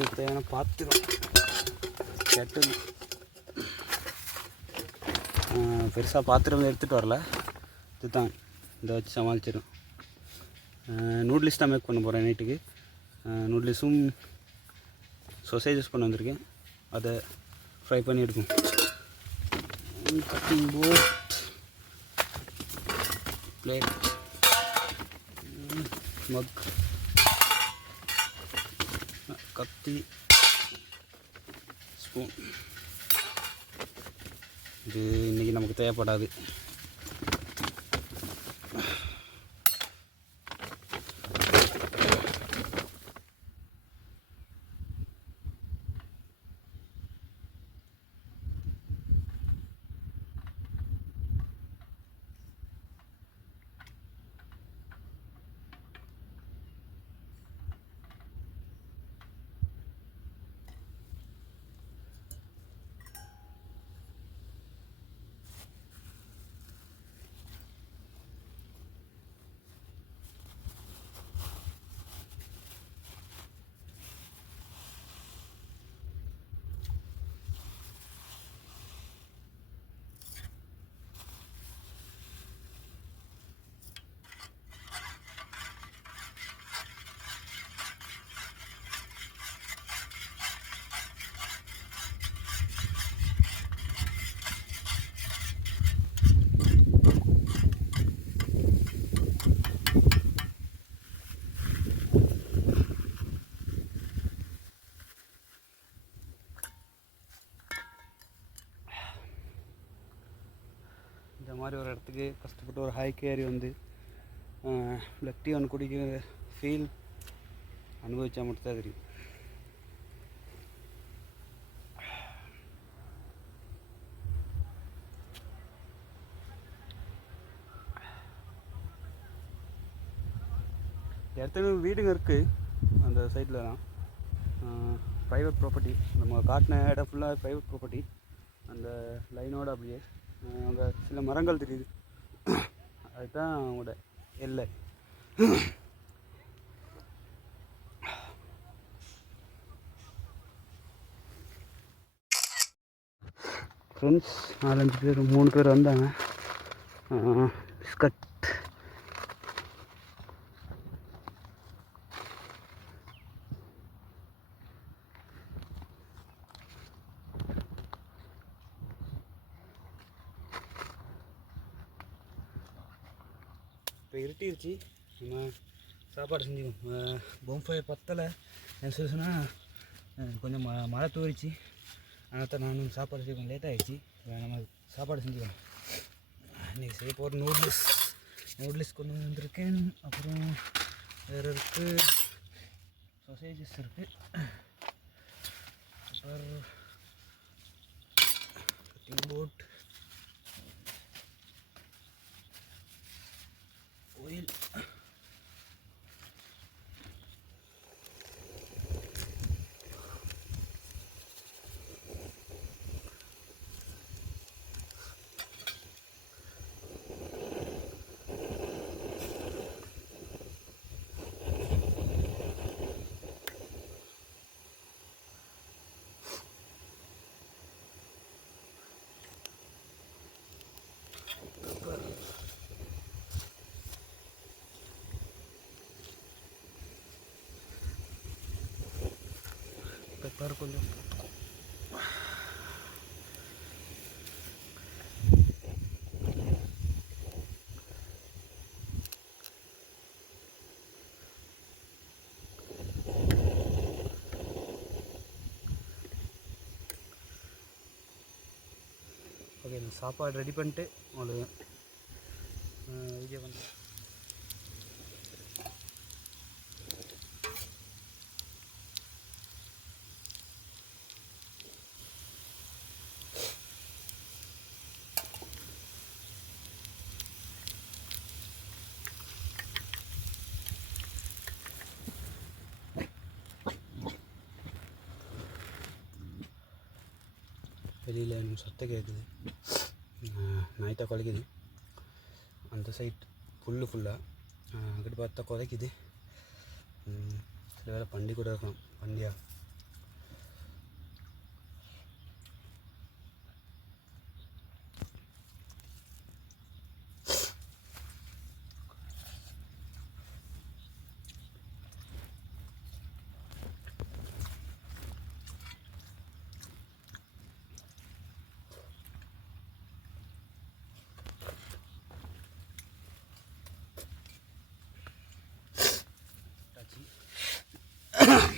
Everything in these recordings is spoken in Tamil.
சமைக்கிறதுக்கு தேவையான பாத்திரம் கெட்டது. பெருசாக பாத்திரம் எடுத்துகிட்டு வரல. இதுதான். இதை வச்சு சமாளிச்சிடும் நூடுல்ஸ் தான் மேக் பண்ண போகிறேன் நைட்டுக்கு நூடுல்ஸும் சொசைஜஸ் பண்ண வந்திருக்கேன். அதை ஃப்ரை பண்ணி எடுக்கும் கட்டிங் போர்ட் பிளேட் மக் கத்தி ஸ்பூன் இது இன்றைக்கி நமக்கு தேவைப்படாது. இந்த மாதிரி ஒரு இடத்துக்கு கஷ்டப்பட்டு ஒரு ஹைக் ஏறி வந்து பிளக் டீ ஒன்று குடிக்கிற ஃபீல் அனுபவித்தா மட்டும்தான் தெரியும். ஏற்கனவே வீடுங்க இருக்குது அந்த சைட்லலாம் தான். ப்ரைவேட் ப்ராப்பர்ட்டி நம்ம காட்டின இடம் ஃபுல்லாக ப்ரைவேட் ப்ராப்பர்ட்டி அந்த லைனோட அப்படியே அங்கே சில மரங்கள் தெரியுது. அதுதான் அவங்களோட எல்லை. ஃப்ரெண்ட்ஸ் நாலஞ்சு பேர் மூணு பேர் வந்தாங்க. பிஸ்கட் இப்போ இருட்டிருச்சு. நம்ம சாப்பாடு செஞ்சுக்கோம் பொம்ஃபயர் பத்தலை. என்ன சொல்லி சொன்னால் கொஞ்சம் ம மழை தூரிச்சு அதனால் தான் நானும் சாப்பாடு செய்ய கொஞ்சம் லேட் ஆகிடுச்சு நம்ம சாப்பாடு செஞ்சுக்கலாம். இன்றைக்கி செய்ய போகிற நூடுல்ஸ் நூடுல்ஸ் கொண்டு வந்திருக்கேன். அப்புறம் வேறு இருக்குது சொசைட்டிஸ் இருக்குது அப்புறம் கட்டிங் போட் பெப்பர் கொஞ்சம் போட்டுக்கும் ஓகே இந்த சாப்பாடு ரெடி பண்ணிட்டு உங்களுக்கு வீடியோ பண்ணுறேன் வெளியில் எனக்கு சத்தம் கேட்குது நைட்டாக குலைக்குது. அந்த சைட் புல் ஃபுல்லாக அங்கிட்டு பார்த்தா குதைக்குது. சில வேலை பண்டி கூட இருக்கலாம். பண்டியாக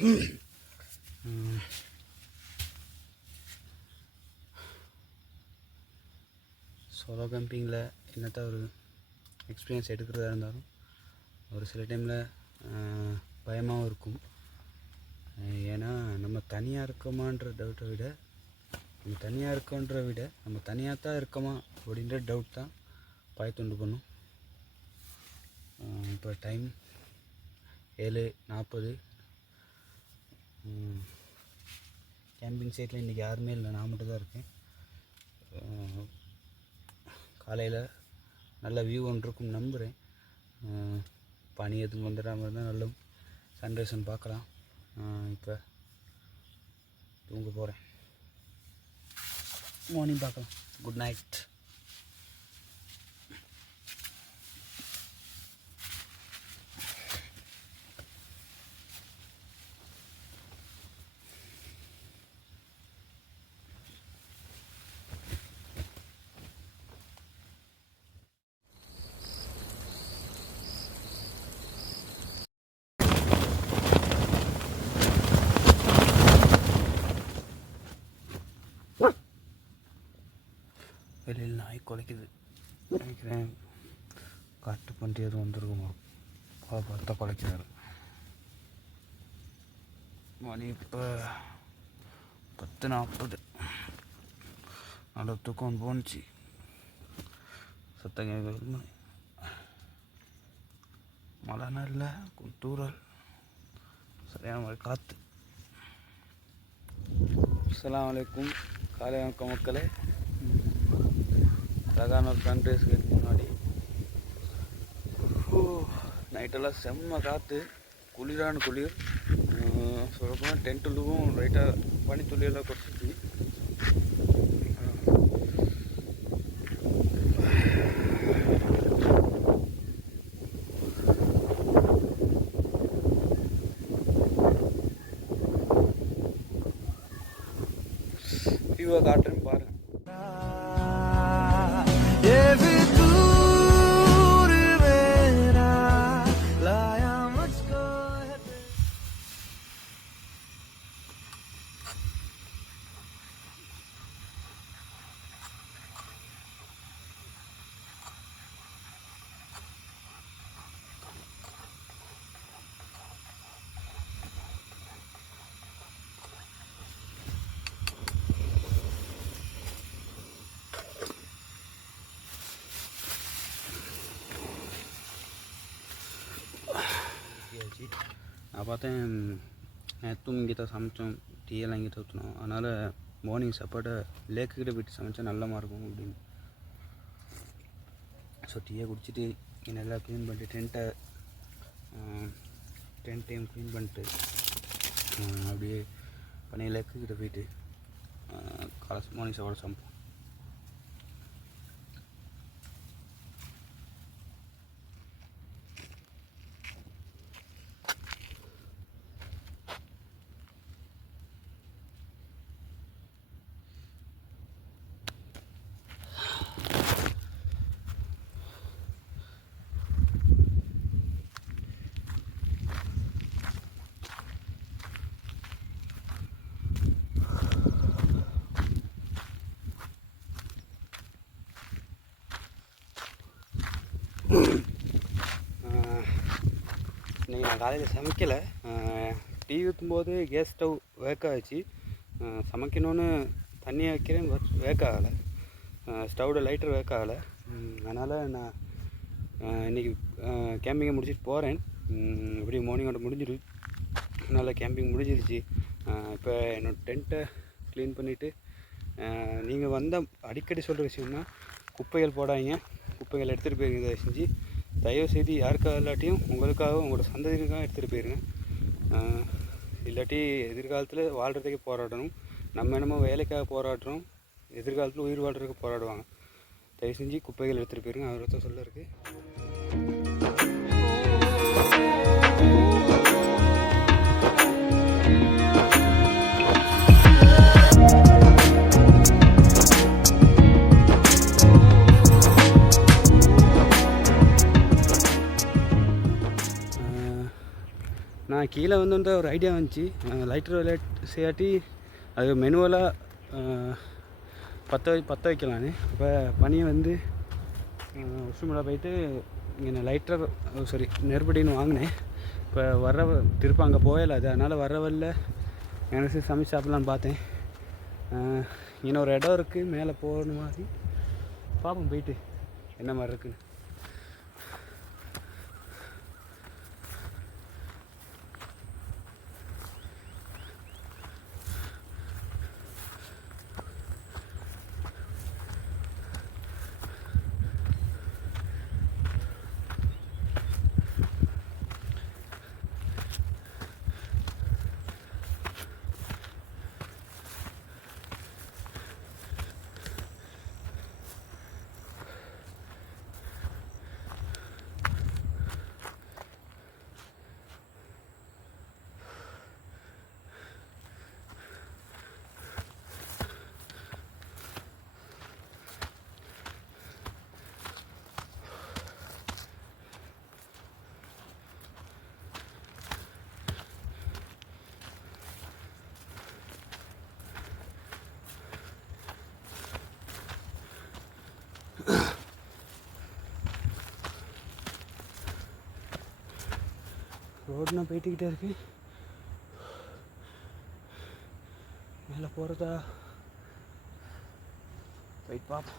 சோலோ கேம்பிங்கில் என்னத்தான் ஒரு எக்ஸ்பீரியன்ஸ் எடுக்கிறதா இருந்தாலும் ஒரு சில டைமில் பயமாகவும் இருக்கும். ஏன்னா நம்ம தனியாக இருக்கோமான்ற டவுட்டை விட நம்ம தனியாக இருக்கோன்ற விட நம்ம தனியாக தான் இருக்கோமா அப்படின்ற டவுட் தான் பயத்துண்டு பண்ணும். இப்போ டைம் ஏழு நாற்பது கேம்பிங் சைட்டில் இன்றைக்கி யாருமே இல்லை. நான் மட்டும் தான் இருக்கேன். காலையில் நல்ல வியூ ஒன்று இருக்கும் நம்புகிறேன் பனி எதுவும் வந்துடாமல் இருந்தால் நல்ல சன்ரைஸ் பார்க்கலாம். இப்போ தூங்க போகிறேன் மார்னிங் பார்க்கலாம். குட் நைட் கிடைக்குது நினைக்கிறேன். காட்டு பன்றி எதுவும் வந்திருக்கும்? அதை பார்த்தா குலைக்கிறாரு. மணி இப்போ பத்து நாற்பது. நல்ல தூக்கம் போணுச்சு. சத்தங்க மணி மழை நல்ல தூரல் சரியான மாதிரி காற்று அலாம் வலைக்கும் காலை வணக்கம் மக்களே. அழகான ஒரு சன்ரைஸ்க்கு முன்னாடி. நைட்டெல்லாம் செம்ம காற்று குளிரான குளிர். சொல்லப்போனால் டென்ட்டுலுக்கும் லைட்டாக பனி துளியெல்லாம் பார்த்தேன் நேற்றும் இங்கே தான் சமைச்சோம் டீயெல்லாம் இங்கே தான் ஊற்றினோம் அதனால் மார்னிங் சாப்பாடை லேக்குக்கிட்ட போயிட்டு சமைச்சா நல்லமாக இருக்கும் அப்படின்னு. ஸோ டீயை குடிச்சிட்டு இங்கே நல்லா க்ளீன் பண்ணிட்டு டென்ட்டை டென்ட்டையும் க்ளீன் பண்ணிட்டு அப்படியே பண்ணி லேக்குக்கிட்ட போயிட்டு காலை மார்னிங் சாப்பாடு சமைப்போம் இன்னைக்கு நான் காலையில் சமைக்கலை. டீ ஊற்றும்போது கேஸ் ஸ்டவ் வேக் ஆச்சு சமைக்கணும்னு தண்ணி வைக்கிறேன் வேக் ஆகலை ஸ்டவ்வில் லைட்டர் வேக் ஆகலை அதனால் நான் இன்றைக்கி இன்னைக்கு கேம்பிங்கை முடிச்சுட்டு போகிறேன் இப்படி மார்னிங்கோட முடிஞ்சிரு அதனால் கேம்பிங் முடிஞ்சிருச்சு. இப்போ என்னோட டென்ட்டை க்ளீன் பண்ணிவிட்டு நீங்கள் வந்த அடிக்கடி சொல்கிற விஷயம்னா குப்பைகள் போடாதீங்க. குப்பைகள் எடுத்துகிட்டு போயிருங்க செஞ்சு தயவு செய்து யாருக்காக இல்லாட்டியும் உங்களுக்காக உங்களோட சந்ததிக்காக எடுத்துகிட்டு போயிருங்க. இல்லாட்டி எதிர்காலத்தில் வாழ்கிறதுக்கு போராடணும். நம்ம என்னமோ வேலைக்காக போராடுறோம். எதிர்காலத்தில் உயிர் வாழ்கிறதுக்கு போராடுவாங்க. தயவு செஞ்சு குப்பைகள் எடுத்துகிட்டு போயிருங்க. அவரை தான் சொல்ல இருக்குது நான் கீழே வந்து ஒரு ஐடியா வந்துச்சு. லைட்டர் விளையாட் செய்யாட்டி அது மெனுவலாக பற்ற வை பற்ற வைக்கலான்னு. இப்போ பனியை வந்து உசுமலை போயிட்டு இங்கே லைட்டர் சாரி நெருப்படின்னு வாங்கினேன். இப்போ வர்ற திருப்ப அங்கே போகல அது அதனால் வர்ற வரல எனக்கு சமைச்சு சாப்பிட்லான்னு பார்த்தேன். இன்னொரு இங்கே ஒரு இடம் இருக்குது மேலே போகணும்? மாதிரி பார்ப்போம் போயிட்டு. என்ன மாதிரி இருக்குன்னு. ரோடுனா போயிட்டுக்கிட்டே இருக்கு. மேலே போகிறதா போயிட்டு பார்ப்போம்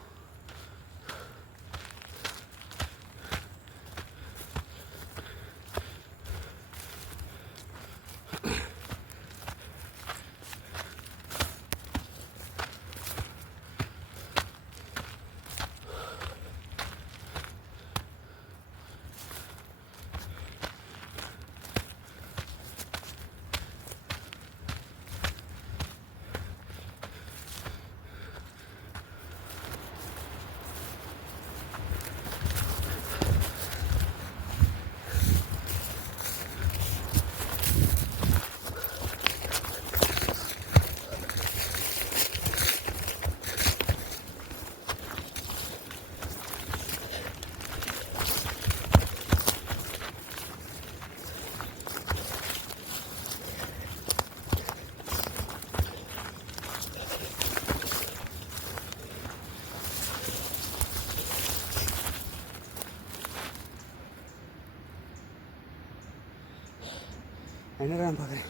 என்னடா பார்க்குறேன்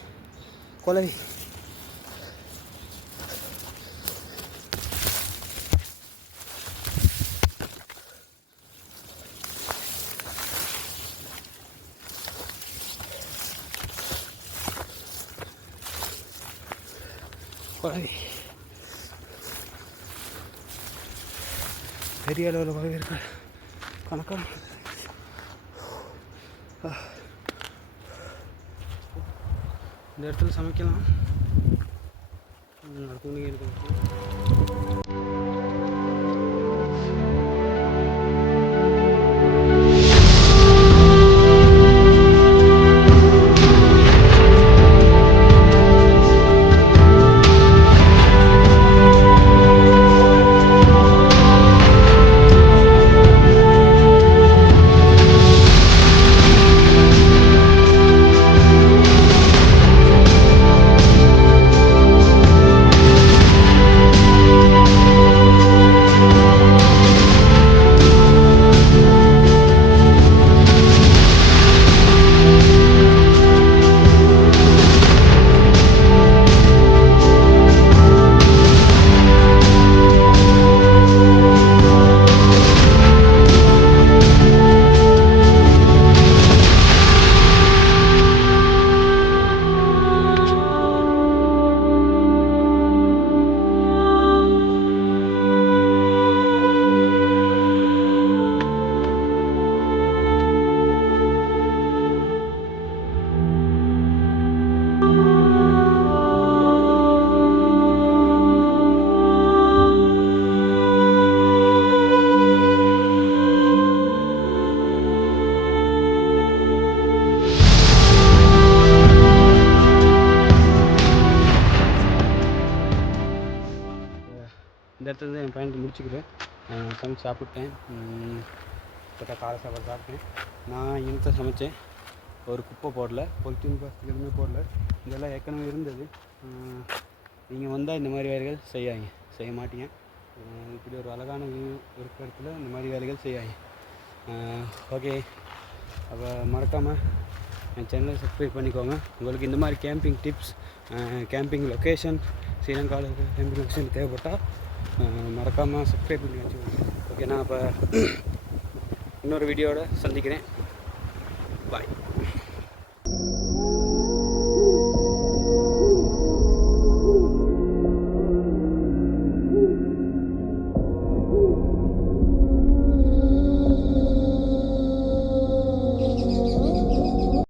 கொலை கொலை பெரிய அளவில் கொலை இருக்கு கணக்கான இந்த இடத்துல சமைக்கலாம். ம், துணி முடிச்சுக்கிறேன் சமைச்சு சாப்பிட்டேன். கிட்ட காலை சாப்பாடு சாப்பிட்டேன். நான் இனத்தை சமைச்சேன். ஒரு குப்பை போடல. பொலித்தீன் பிளாஸ்டிக் எதுவுமே போடல. இதெல்லாம் ஏற்கனவே இருந்தது. நீங்கள் வந்தால் இந்த மாதிரி வேலைகள் செய்யாங்க செய்ய மாட்டீங்க. இப்படி ஒரு அழகான வியூ இருக்கிற இடத்துல இந்த மாதிரி வேலைகள் செய்யாங்க ஓகே. அப்போ மறக்காமல் என் சேனலை சப்ஸ்கிரைப் பண்ணிக்கோங்க. உங்களுக்கு இந்த மாதிரி கேம்பிங் டிப்ஸ் கேம்பிங் லொக்கேஷன் ஸ்ரீலங்காவில் கேம்பிங் லொக்கேஷன் தேவைப்பட்டால் மறக்காமல் சப்ஸ்கிரைப் பண்ணி வச்சுக்கோங்க. ஓகே நான் அப்போ இன்னொரு வீடியோவோட சந்திக்கிறேன். பாய்